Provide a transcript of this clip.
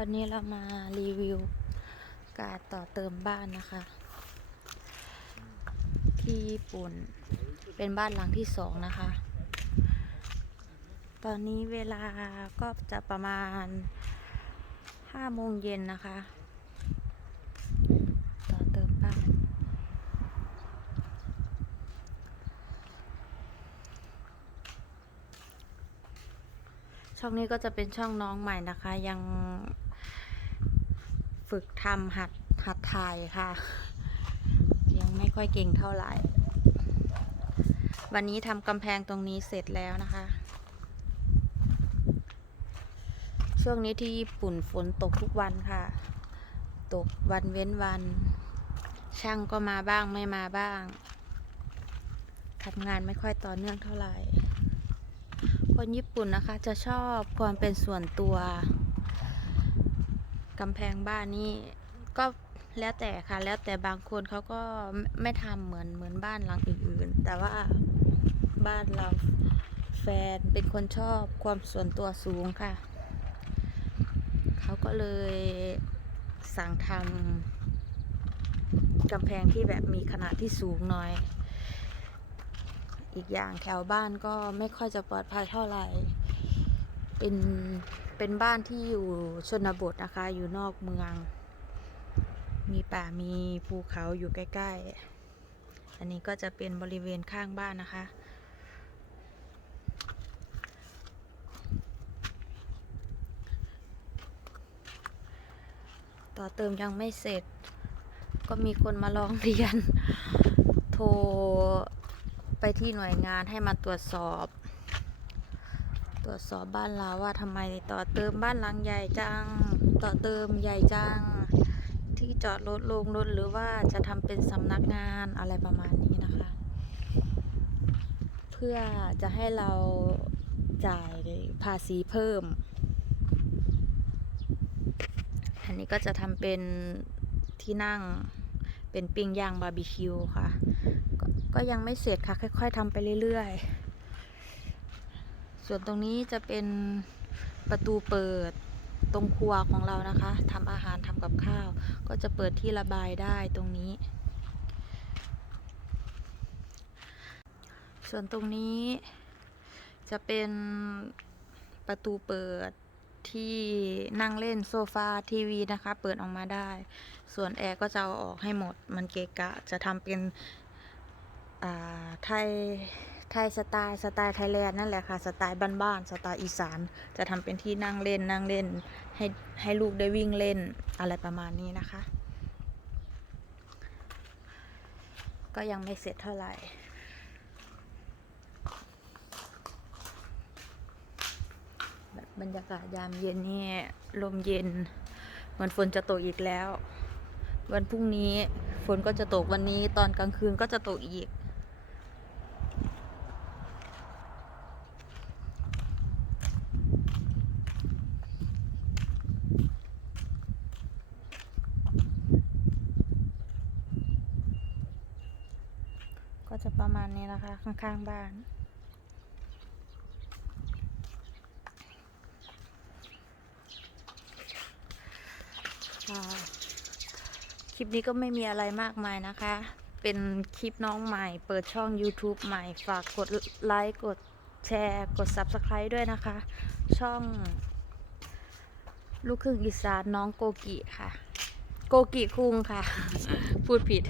วันนี้เรามารีวิวการต่อเติมบ้านนะคะ ที่ญี่ปุ่นเป็นบ้านหลังที่สองนะคะ ตอนนี้เวลาก็จะประมาณห้าโมงเย็นนะคะ ต่อเติมบ้านช่องนี้ก็จะเป็นช่องน้องใหม่นะคะ ยัง ฝึกทำหัดหัดถ่ายค่ะ ยังไม่ค่อยเก่งเท่าไหร่ วันนี้ทำกำแพงตรงนี้เสร็จแล้วนะคะ ช่วงนี้ที่ญี่ปุ่นฝนตกทุกวันค่ะ ตกวันเว้นวัน ช่างก็มาบ้างไม่มาบ้างทำงานไม่ค่อยต่อเนื่องเท่าไหร่ คนญี่ปุ่นนะคะจะชอบความเป็นส่วนตัว กำแพงบ้านนี่ก็แล้วแต่ค่ะ แล้วแต่บางคนเขาก็ไม่ทำเหมือนเหมือนบ้านหลังอื่นๆ แต่ว่าบ้านเราแฟนเป็นคนชอบความส่วนตัวสูงค่ะ เขาก็เลยสั่งทำกำแพงที่แบบมีขนาดที่สูงหน่อย อีกอย่างแถวบ้านก็ไม่ค่อยจะปลอดภัยเท่าไหร่ เป็น เป็นบ้านที่อยู่ชนบทนะคะ อยู่นอกเมือง มีป่ามีภูเขาอยู่ใกล้ ๆ อันนี้ก็จะเป็นบริเวณข้างบ้านนะคะ ต่อเติมยังไม่เสร็จ ก็มีคนมาร้องเรียน โทรไปที่หน่วยงานให้มาตรวจสอบ ตรวจสอบบ้านเราว่าทำไมต่อเติมบ้านหลังใหญ่จัง ต่อเติมใหญ่จัง ที่จอดรถโรงรถหรือว่าจะทำเป็นสำนักงานอะไรประมาณนี้นะคะ เพื่อจะให้เราจ่ายภาษีเพิ่ม อันนี้ก็จะทำเป็นที่นั่งเป็นปิ้งย่างบาร์บีคิวค่ะก็ก็ยังไม่เสร็จค่ะ ค่อย ๆทำไปเรื่อย ๆ ส่วนตรงนี้จะเป็นประตูเปิดตรงครัวของเรานะคะทำอาหารทำกับข้าว ก็จะเปิดที่ระบายได้ตรงนี้ ส่วนตรงนี้จะเป็นประตูเปิดที่นั่งเล่นโซฟาทีวีนะคะ เปิดออกมาได้ ส่วนแอร์ก็จะเอาออกให้หมด มันเกะกะจะทำเป็นอ่าไทย ไทยสไตล์สไตล์ไทยแลนด์นั่นแหละค่ะ สไตล์บ้านๆสไตล์อีสาน จะทำเป็นที่นั่งเล่นนั่งเล่น ให้ให้ลูกได้วิ่งเล่นอะไรประมาณนี้นะคะ ก็ยังไม่เสร็จเท่าไหร่แบบบรรยากาศยามเย็นนี่ลมเย็น เหมือนฝนจะตกอีกแล้ว วันพรุ่งนี้ฝนก็จะตกวันนี้ตอนกลางคืนก็จะตกอีก ก็จะประมาณนี้นะคะ ข้างๆบ้าน คลิปนี้ก็ไม่มีอะไรมากมายนะคะ เป็นคลิปน้องใหม่ เปิดช่อง YouTube ใหม่ ฝากกดไลค์ กดแชร์ กด Subscribe ด้วยนะคะ ช่อง ลูกครึ่งอีสานน้องโกกิค่ะ โกกิคุงค่ะ พูดผิด